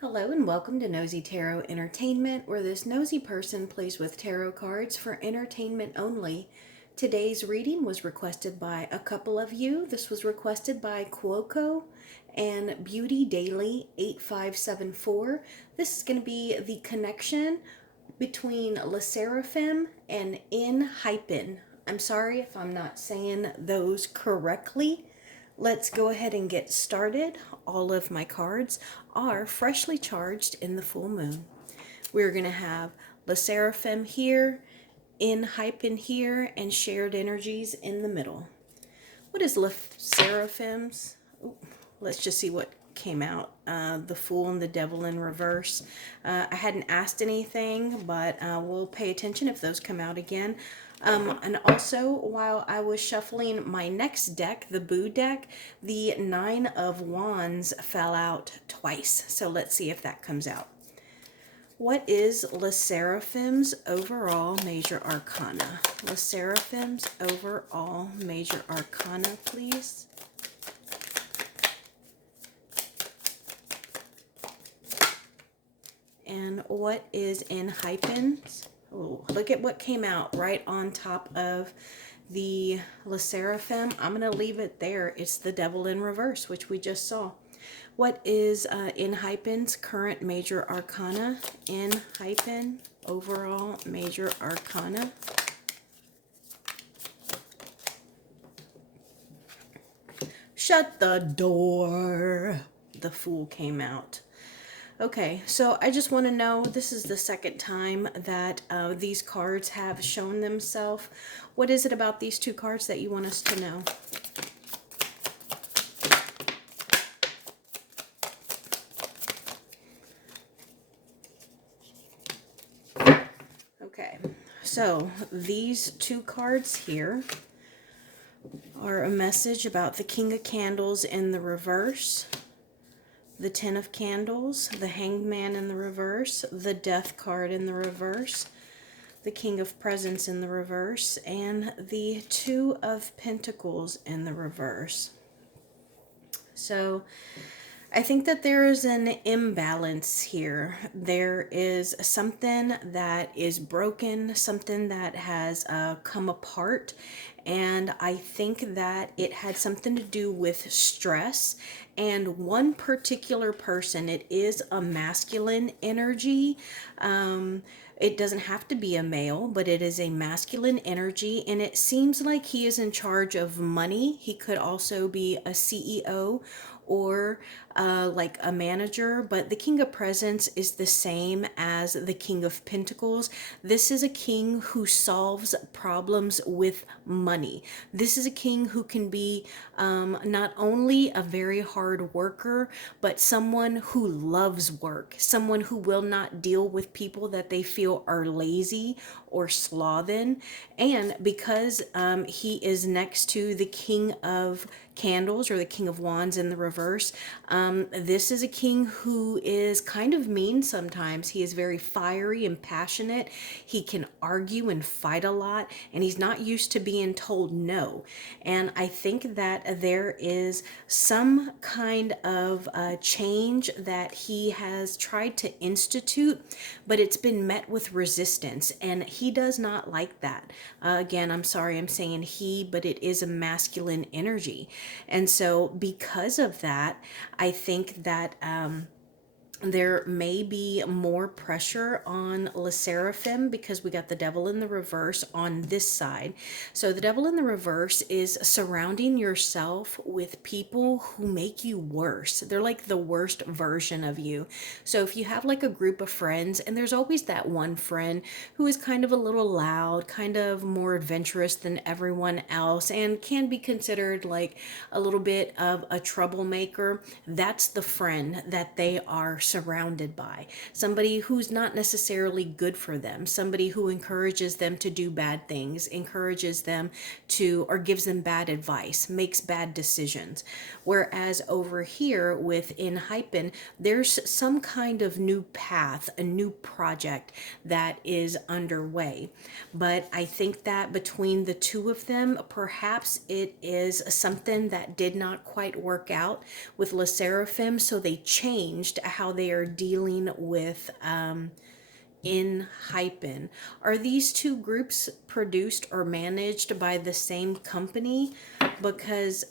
Hello and welcome to Nosy Tarot Entertainment, where this nosy person plays with tarot cards for entertainment only. Today's reading was requested by a couple of you. This was requested by Cuoco and Beauty Daily 8574. This is going to be the connection between Le Serrafim and Enhypen. I'm sorry if I'm not saying those correctly. Let's go ahead and get started. All of my cards are freshly charged in the full moon. We're going to have Le Serrafim here, Enhypen here, and shared energies in the middle. What is Le Seraphim's? Ooh, let's just see what came out. The Fool and the Devil in reverse. I hadn't asked anything, but we'll pay attention if those come out again. And also, while I was shuffling my next deck, the Boo deck, the Nine of Wands fell out twice. So let's see if that comes out. What is Le Seraphim's overall major arcana? Le Seraphim's overall major arcana, please. And what is Enhypen's? Oh, look at what came out right on top of the Le Seraphim. I'm going to leave it there. It's the Devil in reverse, which we just saw. What is Enhypen's current major arcana? Enhypen, overall major arcana. Shut the door. The Fool came out. Okay, so I just want to know, this is the second time that these cards have shown themselves. What is it about these two cards that you want us to know? Okay, so these two cards here are a message about the King of Candles in the reverse, the Ten of Candles, the Hanged Man in the reverse, the Death card in the reverse, the King of Presents in the reverse, and the Two of Pentacles in the reverse. So I think that there is an imbalance here. There is something that is broken, something that has come apart, and I think that it had something to do with stress. And one particular person, it is a masculine energy. It doesn't have to be a male, but it is a masculine energy, and it seems like he is in charge of money. He could also be a CEO or like a manager, but the King of Presents is the same as the King of Pentacles. This is a king who solves problems with money. This is a king who can be not only a very hard worker, but someone who loves work, someone who will not deal with people that they feel are lazy or slothing. And because he is next to the King of Candles or the King of Wands in the reverse, this is a king who is kind of mean sometimes. He is very fiery and passionate. He can argue and fight a lot, and he's not used to being told no. And I think that there is some kind of change that he has tried to institute, but it's been met with resistance, and he does not like that. Again, I'm sorry I'm saying he, but it is a masculine energy. And so because of that, I think that there may be more pressure on Le Seraphim because we got the Devil in the reverse on this side. So the Devil in the reverse is surrounding yourself with people who make you worse. They're like the worst version of you. So if you have like a group of friends, and there's always that one friend who is kind of a little loud, kind of more adventurous than everyone else, and can be considered like a little bit of a troublemaker, that's the friend that they are surrounded by. Somebody who's not necessarily good for them, somebody who encourages them to do bad things, encourages them to, or gives them bad advice, makes bad decisions. Whereas over here with Enhypen, there's some kind of new path, a new project that is underway. But I think that between the two of them, perhaps it is something that did not quite work out with Le Seraphim, so they changed how they are dealing with Enhypen. Are these two groups produced or managed by the same company? Because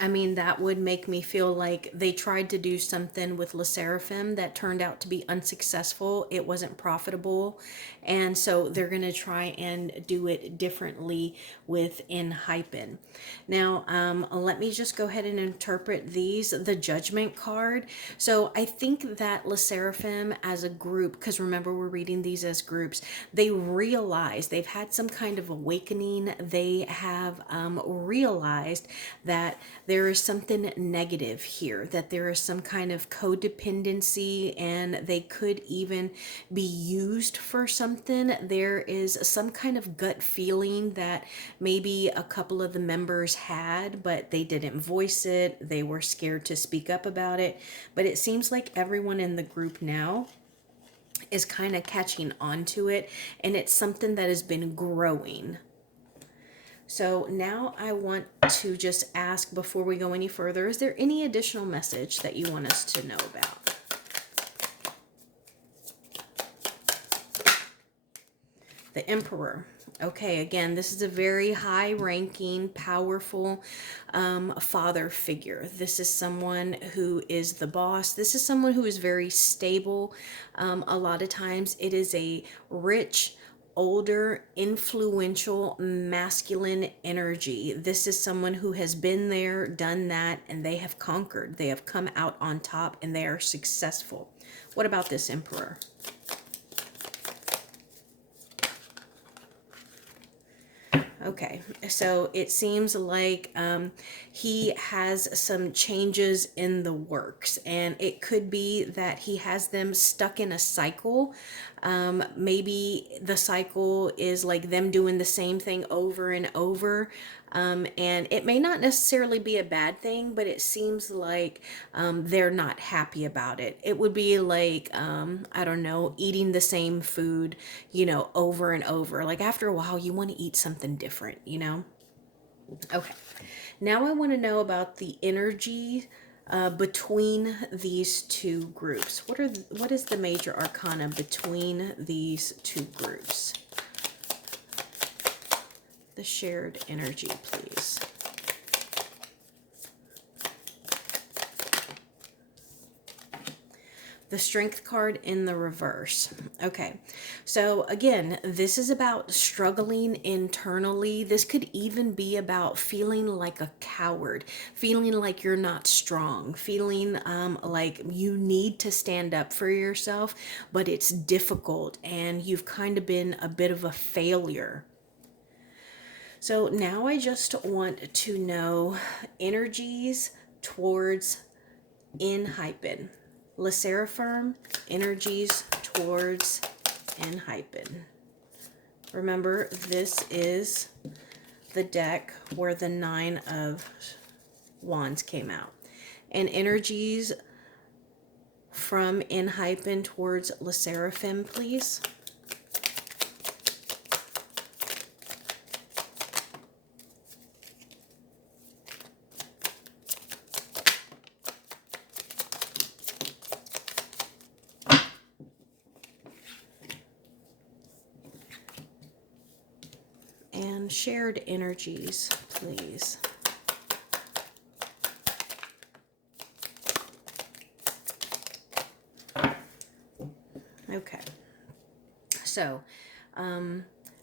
I mean, that would make me feel like they tried to do something with Le Serrafim that turned out to be unsuccessful. It wasn't profitable. And so they're going to try and do it differently with Enhypen. Now, let me just go ahead and interpret these. The Judgment card. So I think that Le Serrafim as a group, because remember we're reading these as groups, they realize they've had some kind of awakening. They have realized that there is something negative here, that there is some kind of codependency, and they could even be used for something. There is some kind of gut feeling that maybe a couple of the members had, but they didn't voice it. They were scared to speak up about it. But it seems like everyone in the group now is kind of catching on to it, and it's something that has been growing. So now I want to just ask, before we go any further, is there any additional message that you want us to know about? The Emperor. Okay, again, this is a very high-ranking, powerful father figure. This is someone who is the boss. This is someone who is very stable. A lot of times it is a rich, older, influential, masculine energy. This is someone who has been there, done that, and they have conquered. They have come out on top, and they are successful. What about this Emperor? Okay, so it seems like he has some changes in the works, and it could be that he has them stuck in a cycle. Maybe the cycle is like them doing the same thing over and over. And it may not necessarily be a bad thing, but it seems like they're not happy about it. It would be like, I don't know, eating the same food, you know, over and over. Like after a while, you want to eat something different, you know? Okay. Now I want to know about the energy between these two groups. What is the major arcana between these two groups? The shared energy, please. The Strength card in the reverse. Okay, so again, this is about struggling internally. This could even be about feeling like a coward, feeling like you're not strong, feeling like you need to stand up for yourself, but it's difficult and you've kind of been a bit of a failure. So now I just want to know energies towards Enhypen. Le Serrafim, energies towards Enhypen. Remember, this is the deck where the 9 of Wands came out. And energies from Enhypen towards Le Serrafim, please. And shared energies, please. Okay. So, Le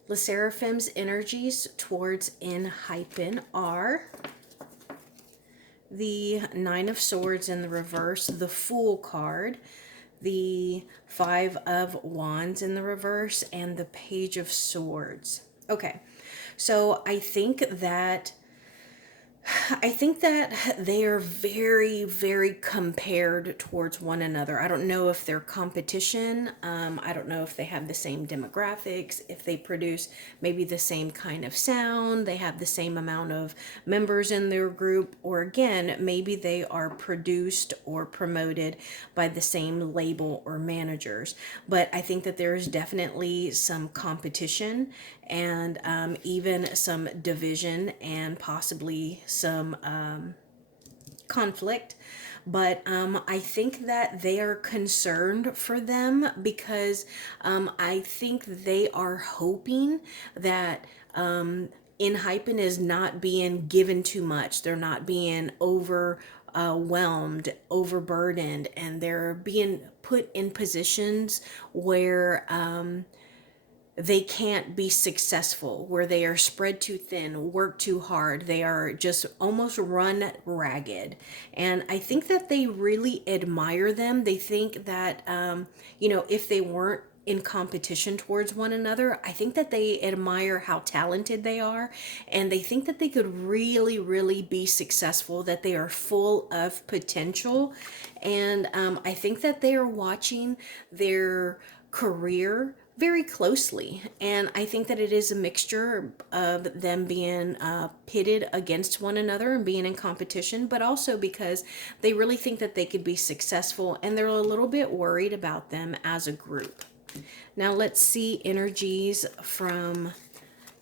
Serrafim's energies towards Enhypen are the 9 of Swords in the reverse, the Fool card, the 5 of Wands in the reverse, and the Page of Swords. Okay, so I think that they are very, very compared towards one another. I don't know if they're competition. I don't know if they have the same demographics, if they produce maybe the same kind of sound, they have the same amount of members in their group, or again, maybe they are produced or promoted by the same label or managers. But I think that there is definitely some competition and even some division and possibly some conflict. but I think that they are concerned for them because I think they are hoping that Enhypen is not being given too much. They're not being overwhelmed, overburdened, and they're being put in positions where they can't be successful, where they are spread too thin, work too hard. They are just almost run ragged. And I think that they really admire them. They think that, if they weren't in competition towards one another, I think that they admire how talented they are. And they think that they could really, really be successful, that they are full of potential. And I think that they are watching their career very closely. And I think that it is a mixture of them being pitted against one another and being in competition, but also because they really think that they could be successful and they're a little bit worried about them as a group. Now let's see energies from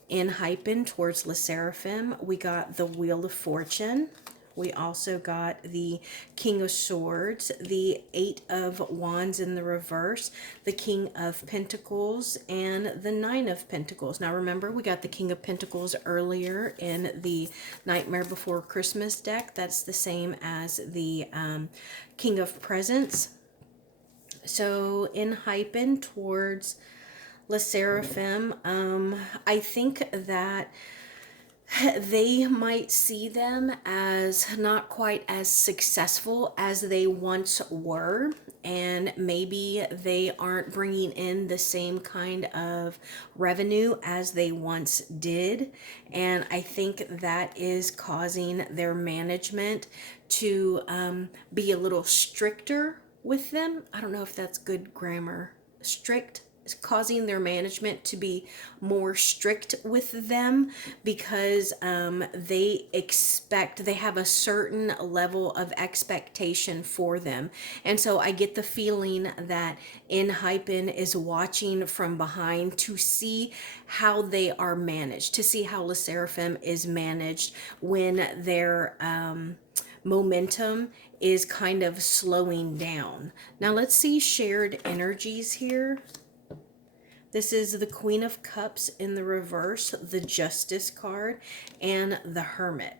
Enhypen towards Le Seraphim. We got the Wheel of Fortune. We also got the King of Swords, the Eight of Wands in the reverse, the King of Pentacles, and the Nine of Pentacles. Now remember, we got the King of Pentacles earlier in the Nightmare Before Christmas deck. That's the same as the King of Presents. So Enhypen towards Le Seraphim, I think that they might see them as not quite as successful as they once were, and maybe they aren't bringing in the same kind of revenue as they once did. And I think that is causing their management to be a little stricter with them. I don't know if that's good grammar. Strict, causing their management to be more strict with them because they have a certain level of expectation for them. And so I get the feeling that Enhypen is watching from behind to see how they are managed, to see how Le Seraphim is managed when their momentum is kind of slowing down. Now let's see shared energies here. This is the Queen of Cups in the reverse, the Justice card, and the Hermit.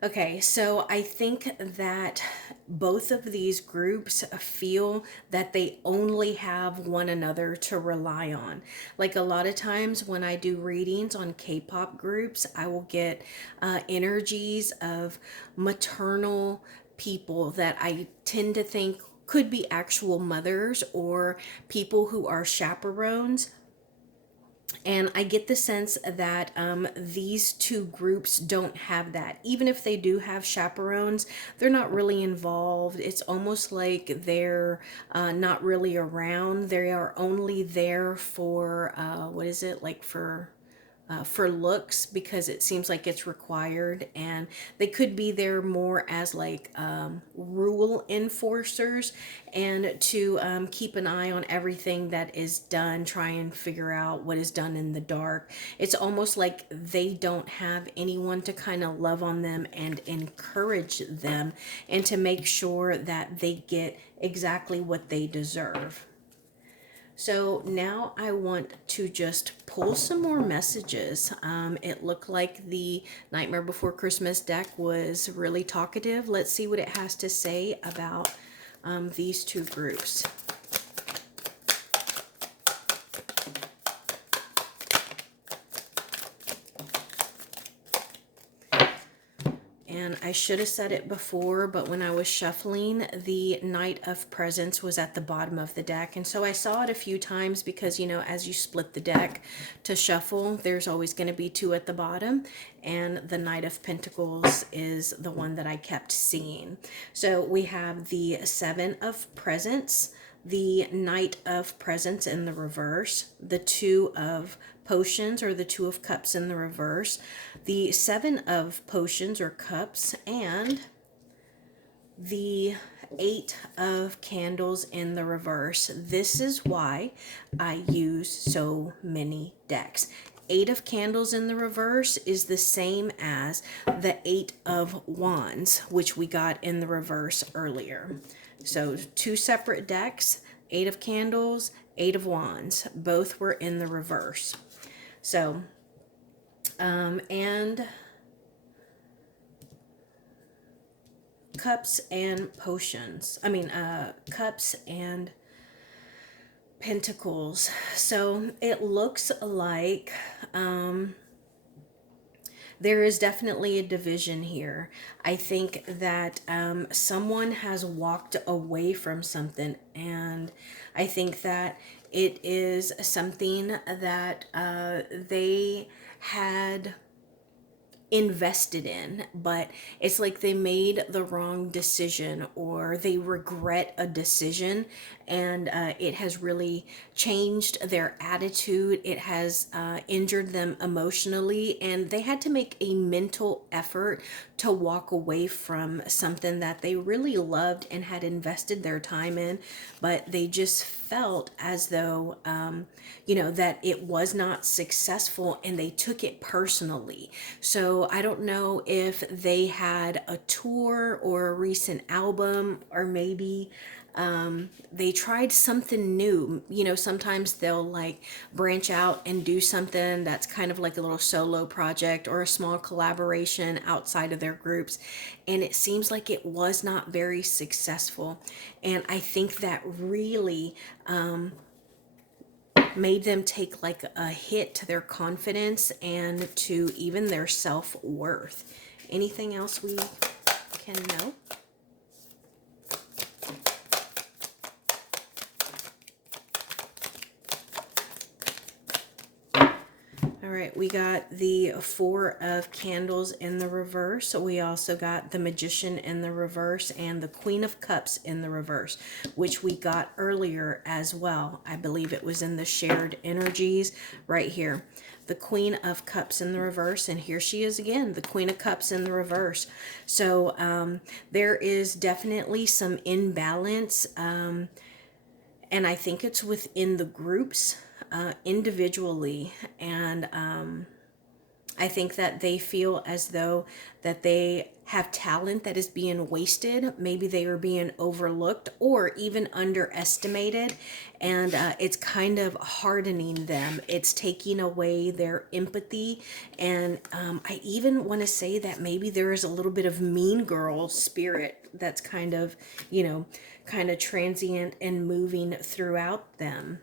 Okay, so I think that both of these groups feel that they only have one another to rely on. Like a lot of times when I do readings on K-pop groups, I will get energies of maternal people that I tend to think could be actual mothers or people who are chaperones. And I get the sense that these two groups don't have that. Even if they do have chaperones, they're not really involved. It's almost like they're not really around. They are only there for, for looks, because it seems like it's required, and they could be there more as like rule enforcers and to keep an eye on everything that is done, try and figure out what is done in the dark. It's almost like they don't have anyone to kind of love on them and encourage them and to make sure that they get exactly what they deserve. So now I want to just pull some more messages. It looked like the Nightmare Before Christmas deck was really talkative. Let's see what it has to say about these two groups. And I should have said it before, but when I was shuffling, the Knight of Presents was at the bottom of the deck. And so I saw it a few times because, as you split the deck to shuffle, there's always going to be two at the bottom. And the Knight of Pentacles is the one that I kept seeing. So we have the Seven of Presents, the Knight of Presents in the reverse, the Two of Potions or the Two of Cups in the reverse, the Seven of Potions or Cups, and the Eight of Candles in the reverse. This is why I use so many decks. Eight of Candles in the reverse is the same as the Eight of Wands, which we got in the reverse earlier. So two separate decks, Eight of Candles, Eight of Wands. Both were in the reverse. So, and Cups and Potions. Cups and Pentacles. So it looks like there is definitely a division here. I think that someone has walked away from something, and I think that it is something that they had invested in, but it's like they made the wrong decision, or they regret a decision, and it has really changed their attitude. It has injured them emotionally, and they had to make a mental effort to walk away from something that they really loved and had invested their time in, but they just felt as though that it was not successful, and they took it personally. So I don't know if they had a tour or a recent album, or maybe they tried something new. Sometimes they'll like branch out and do something that's kind of like a little solo project or a small collaboration outside of their groups, and it seems like it was not very successful. And I think that really made them take like a hit to their confidence and to even their self-worth. Anything else we can know? All right, we got the Four of Candles in the reverse. So we also got the Magician in the reverse and the Queen of Cups in the reverse, which we got earlier as well. I believe it was in the shared energies right here. The Queen of Cups in the reverse, and here she is again, the Queen of Cups in the reverse. So there is definitely some imbalance, and I think it's within the groups. Individually, and I think that they feel as though that they have talent that is being wasted. Maybe they are being overlooked or even underestimated, and it's kind of hardening them. It's taking away their empathy, and I even want to say that maybe there is a little bit of mean girl spirit that's kind of transient and moving throughout them.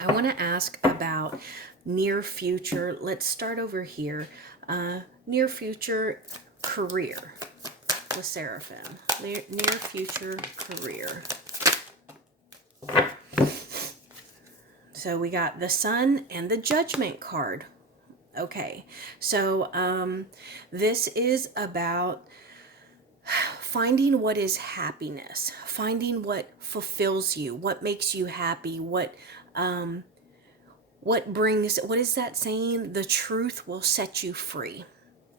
I want to ask about near future. Let's start over here. Near future career with Serrafim. Near future career. So we got the Sun and the Judgment card. Okay, so this is about finding what is happiness, finding what fulfills you, what makes you happy, what is that saying? The truth will set you free.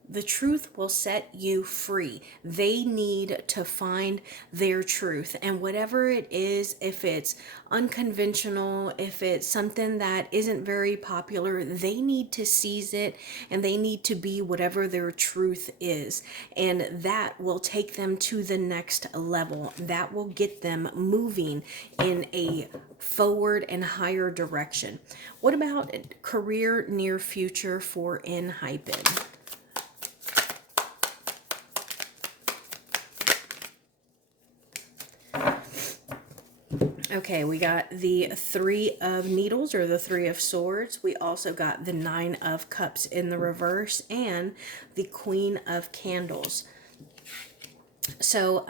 The truth will set you free. They need to find their truth. And whatever it is, if it's unconventional, if it's something that isn't very popular, they need to seize it, and they need to be whatever their truth is. And that will take them to the next level. That will get them moving in a forward and higher direction. What about career near future for Enhypen? Okay, we got the Three of Needles, or the Three of Swords. We also got the Nine of Cups in the reverse and the Queen of Candles. So,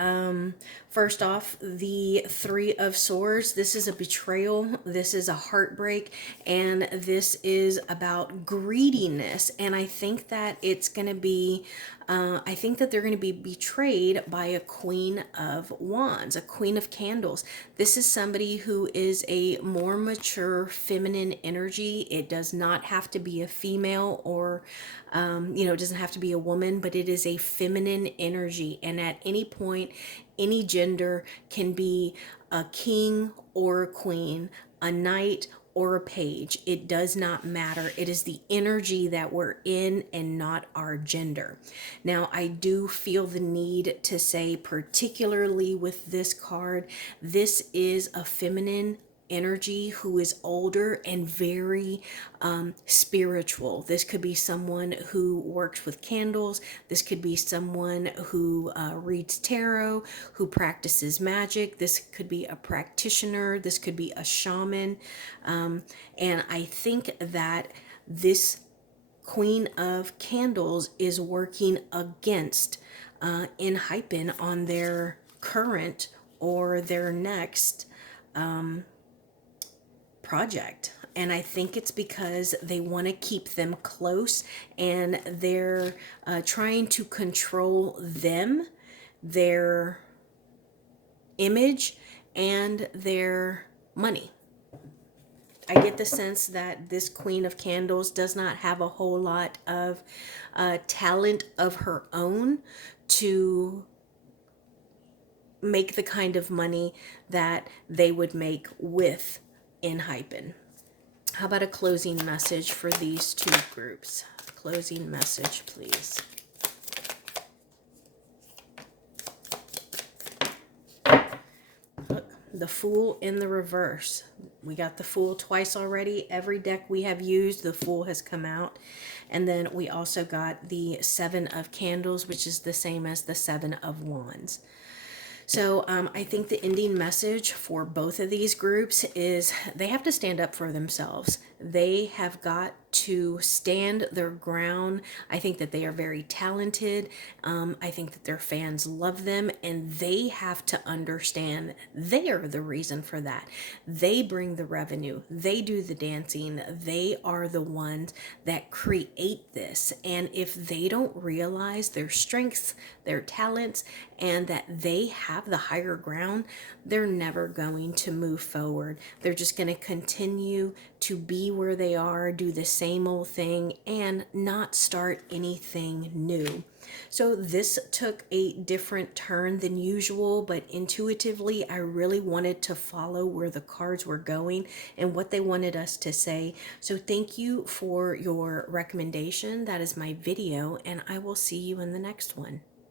first off, the Three of Swords. This is a betrayal. This is a heartbreak. And this is about greediness. And I think that it's going to be, I think that they're going to be betrayed by a Queen of Wands, a Queen of Candles. This is somebody who is a more mature feminine energy. It does not have to be a female, or it doesn't have to be a woman, but it is a feminine energy. And at any point, any gender can be a king or a queen, a knight or a page. It does not matter. It is the energy that we're in and not our gender. Now, I do feel the need to say, particularly with this card, this is a feminine energy who is older and very spiritual. This could be someone who works with candles. This could be someone who reads tarot, who practices magic. This could be a practitioner. This could be a shaman. And I think that this Queen of Candles is working against Enhypen on their current or their next project. And I think it's because they want to keep them close, and they're trying to control them, their image, and their money. I get the sense that this Queen of Candles does not have a whole lot of talent of her own to make the kind of money that they would make with Enhypen. How about a closing message for these two groups? Closing message, please. Look, the Fool in the reverse. We got the Fool twice already. Every deck we have used, the Fool has come out. And then we also got the Seven of Candles, which is the same as the Seven of Wands. So I think the ending message for both of these groups is they have to stand up for themselves. They have got to stand their ground. I think that they are very talented. I think that their fans love them, and they have to understand they are the reason for that. They bring the revenue. They do the dancing. They are the ones that create this. And if they don't realize their strengths, their talents, and that they have the higher ground, they're never going to move forward. They're just going to continue to be where they are, do the same old thing, and not start anything new. So this took a different turn than usual, but intuitively, I really wanted to follow where the cards were going and what they wanted us to say. So thank you for your recommendation. That is my video, and I will see you in the next one.